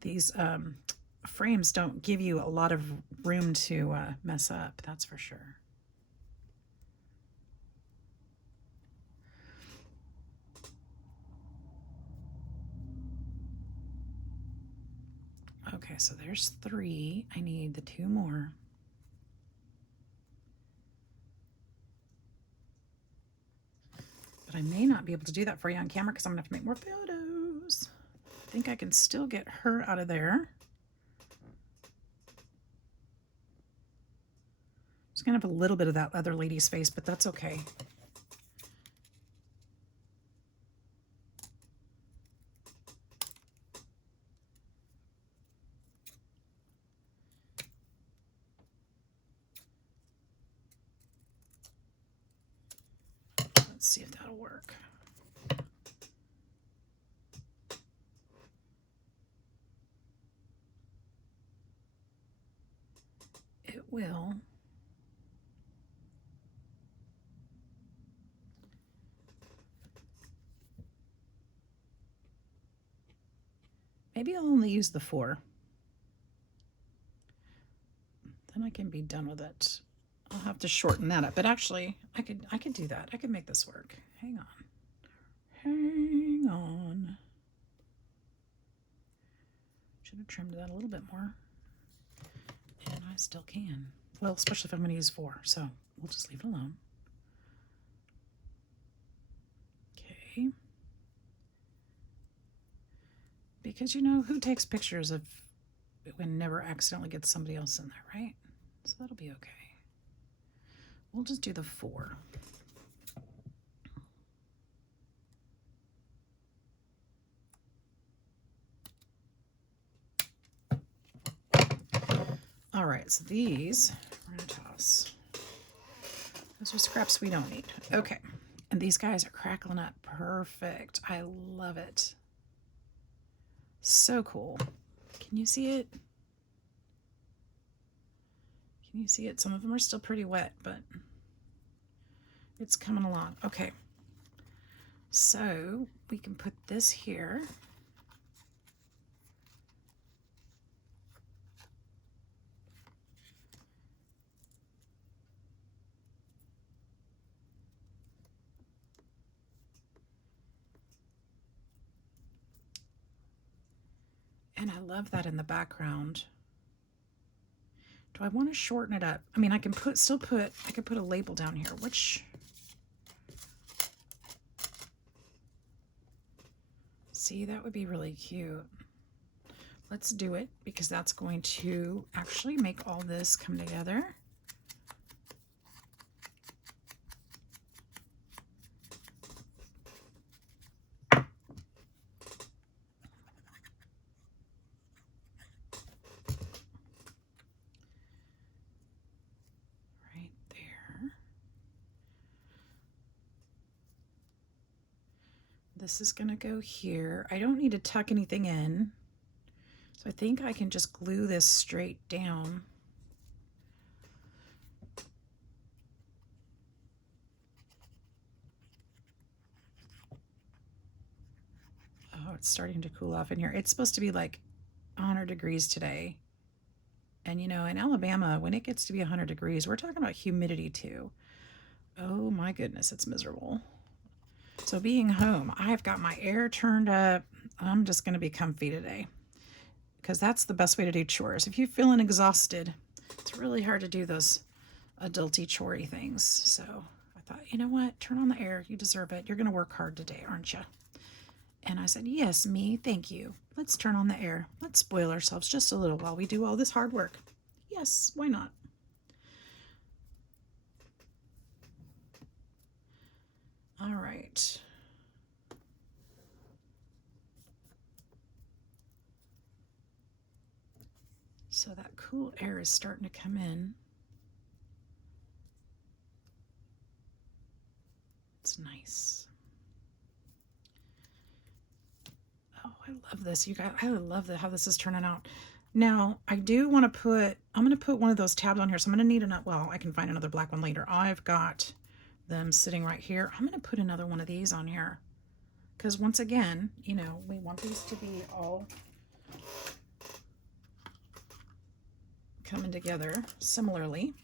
These frames don't give you a lot of room to mess up, that's for sure. Okay, so there's three. I need the two more. But I may not be able to do that for you on camera because I'm going to have to make more photos. I think I can still get her out of there. Just going to have a little bit of that other lady's face, but that's okay. Let's see if that'll work. It will. Maybe I'll only use the 4. Then I can be done with it. I'll have to shorten that up. But actually, I could do that. I could make this work. Hang on. Hang on. Should have trimmed that a little bit more. And I still can. Well, especially if I'm going to use 4. So we'll just leave it alone. Okay. Because, you know, who takes pictures of when never accidentally gets somebody else in there, right? So that'll be okay. We'll just do the 4. All right, so these we're going to toss. Those are scraps we don't need. Okay, and these guys are crackling up perfect. I love it. So cool. Can you see it? Can you see it? Some of them are still pretty wet, but it's coming along. Okay, so we can put this here. And I love that in the background. Do I want to shorten it up? I mean, I can put a label down here, which, see, that would be really cute. Let's do it because that's going to actually make all this come together. Right there. This is going to go here. I don't need to tuck anything in. So I think I can just glue this straight down. Oh, it's starting to cool off in here. It's supposed to be like 100 degrees today. And you know, in Alabama, when it gets to be 100 degrees, we're talking about humidity too. Oh my goodness, it's miserable. So being home, I've got my air turned up. I'm just going to be comfy today because that's the best way to do chores. If you're feeling exhausted, it's really hard to do those adulty chorey things. So I thought, you know what? Turn on the air. You deserve it. You're going to work hard today, aren't you? And I said, yes, me. Thank you. Let's turn on the air. Let's spoil ourselves just a little while we do all this hard work. Yes, why not? All right. So that cool air is starting to come in. It's nice. Oh, I love this. You guys, I love how this is turning out. Now, I do want to I'm going to put one of those tabs on here. So I'm going to need well, I can find another black one later. I've got them sitting right here. I'm going to put another one of these on here. Because once again, you know, we want these to be all coming together similarly.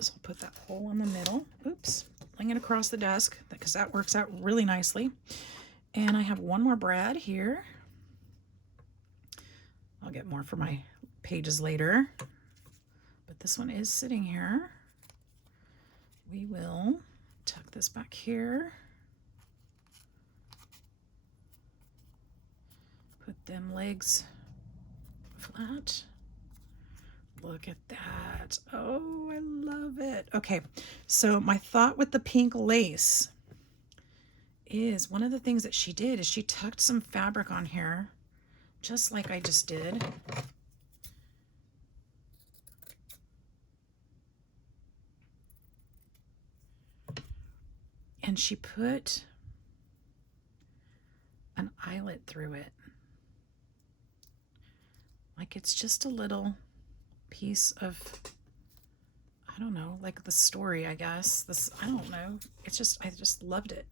So I'll put that hole in the middle. Oops, fling it across the desk because that works out really nicely. And I have one more brad here. I'll get more for my pages later. But this one is sitting here. We will tuck this back here. Put them legs flat. Look at that. Oh, I love it. Okay, so my thought with the pink lace is one of the things that she did is she tucked some fabric on here, just like I just did. And she put an eyelet through it. Like it's just a little piece of, I don't know, like the story, I guess. This, I don't know. It's just, I just loved it.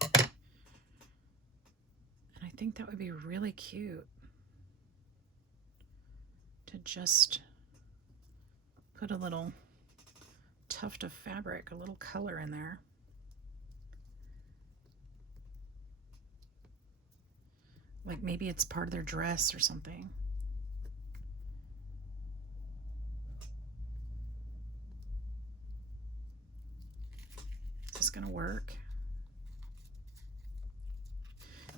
And I think that would be really cute to just put a little tuft of fabric, a little color in there. Like maybe it's part of their dress or something. Is this gonna work?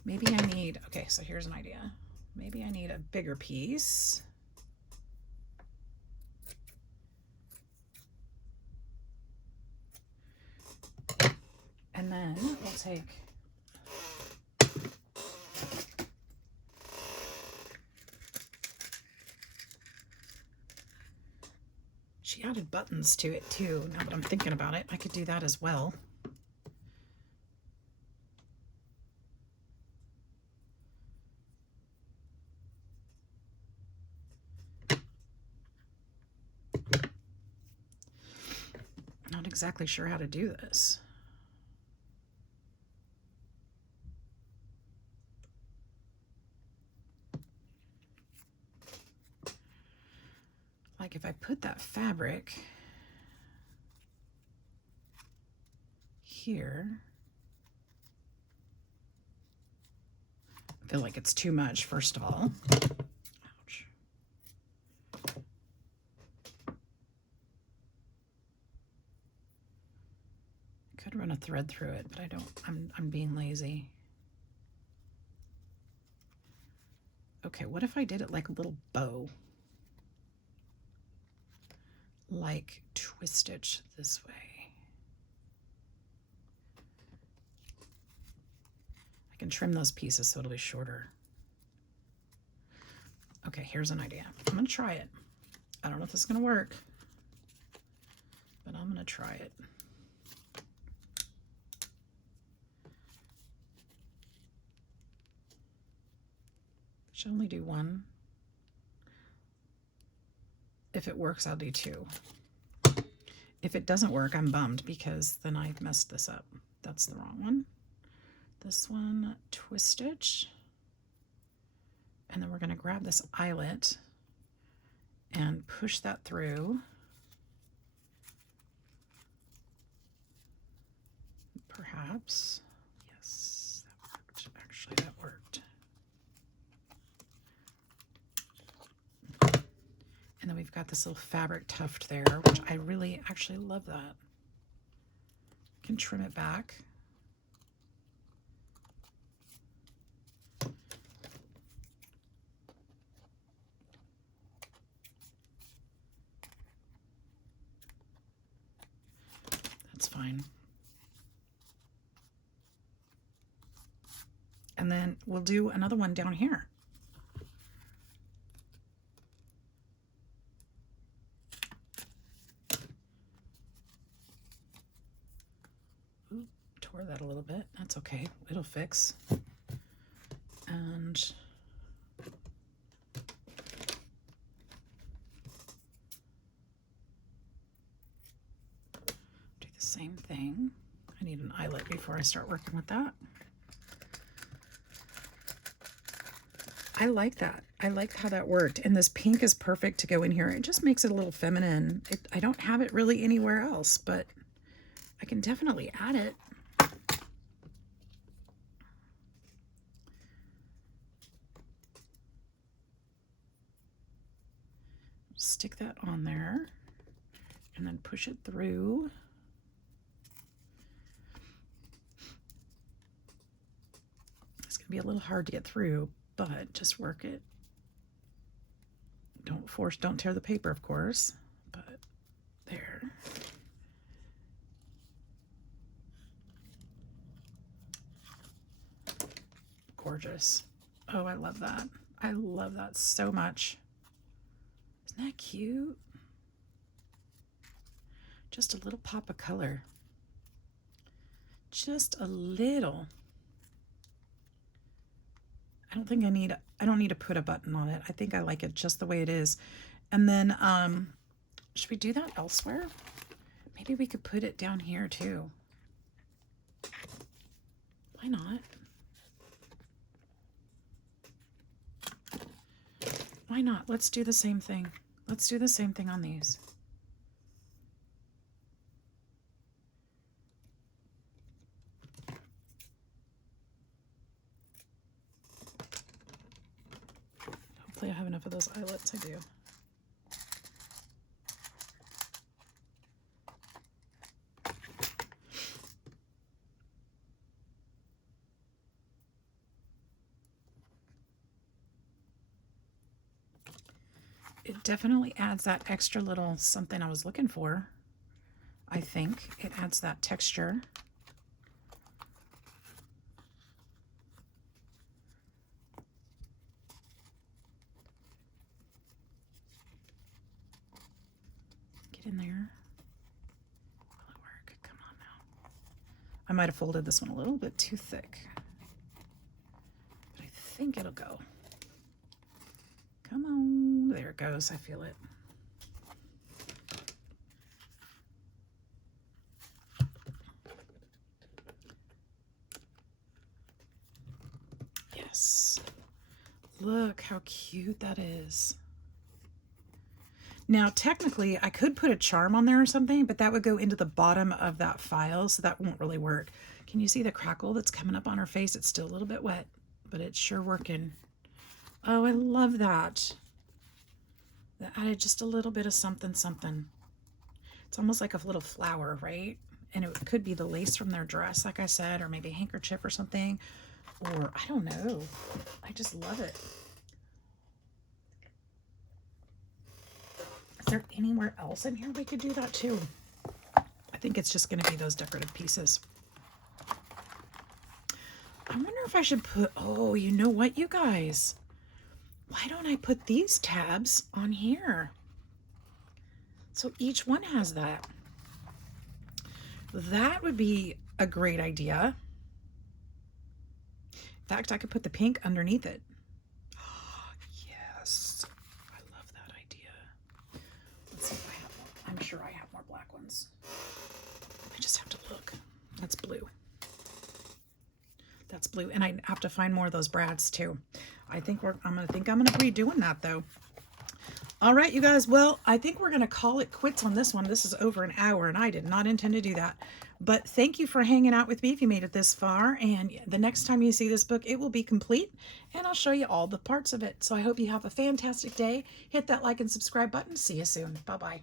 Maybe I need, okay, so here's an idea. Maybe I need a bigger piece. And then we'll take she added buttons to it too. Now that I'm thinking about it, I could do that as well. Not exactly sure how to do this. Like if I put that fabric here. I feel like it's too much, first of all. Ouch. Could run a thread through it, but I don't. I'm being lazy. Okay, what if I did it like a little bow? Like twist stitch this way. I can trim those pieces so it'll be shorter. Okay, here's an idea. I'm gonna try it. I don't know if this is gonna work, but I'm gonna try it. Should only do one. If it works, I'll do two. If it doesn't work, I'm bummed because then I've messed this up. That's the wrong one. This one, twist stitch. And then we're going to grab this eyelet and push that through. Perhaps. Yes, that worked. Actually, that worked. And then we've got this little fabric tuft there, which I really actually love that. I can trim it back. That's fine. And then we'll do another one down here. Ooh, tore that a little bit. That's okay. It'll fix. And do the same thing. I need an eyelet before I start working with that. I like that. I like how that worked. And this pink is perfect to go in here. It just makes it a little feminine. I don't have it really anywhere else, but I can definitely add it. Stick that on there and then push it through. It's going to be a little hard to get through, but just work it. Don't tear the paper, of course, but there. Gorgeous. Oh, I love that. I love that so much. Isn't that cute? Just a little pop of color. Just a little. I don't need to put a button on it. I think I like it just the way it is. And then, should we do that elsewhere? Maybe we could put it down here too. Why not? Why not? Let's do the same thing. Let's do the same thing on these. Hopefully I have enough of those eyelets. I do. It definitely adds that extra little something I was looking for. I think it adds that texture. Get in there. Will it work? Come on now. I might have folded this one a little bit too thick, but I think it'll go. Come on, there it goes. I feel it. Yes. Look how cute that is. Now, technically, I could put a charm on there or something, but that would go into the bottom of that file, so that won't really work. Can you see the crackle that's coming up on her face? It's still a little bit wet, but it's sure working. Oh, I love that. That added just a little bit of something, something. It's almost like a little flower, right? And it could be the lace from their dress, like I said, or maybe a handkerchief or something. Or, I don't know. I just love it. Is there anywhere else in here we could do that too? I think it's just going to be those decorative pieces. I wonder if I should put, oh, you know what, you guys? Why don't I put these tabs on here? So each one has that. That would be a great idea. In fact, I could put the pink underneath it. Oh, yes. I love that idea. Let's see if I have more. I'm sure I have more black ones. I just have to look. That's blue. That's blue. And I have to find more of those brads too. I'm gonna be doing that though. All right, you guys. Well, I think we're gonna call it quits on this one. This is over an hour and I did not intend to do that. But thank you for hanging out with me if you made it this far. And the next time you see this book, it will be complete and I'll show you all the parts of it. So I hope you have a fantastic day. Hit that like and subscribe button. See you soon. Bye-bye.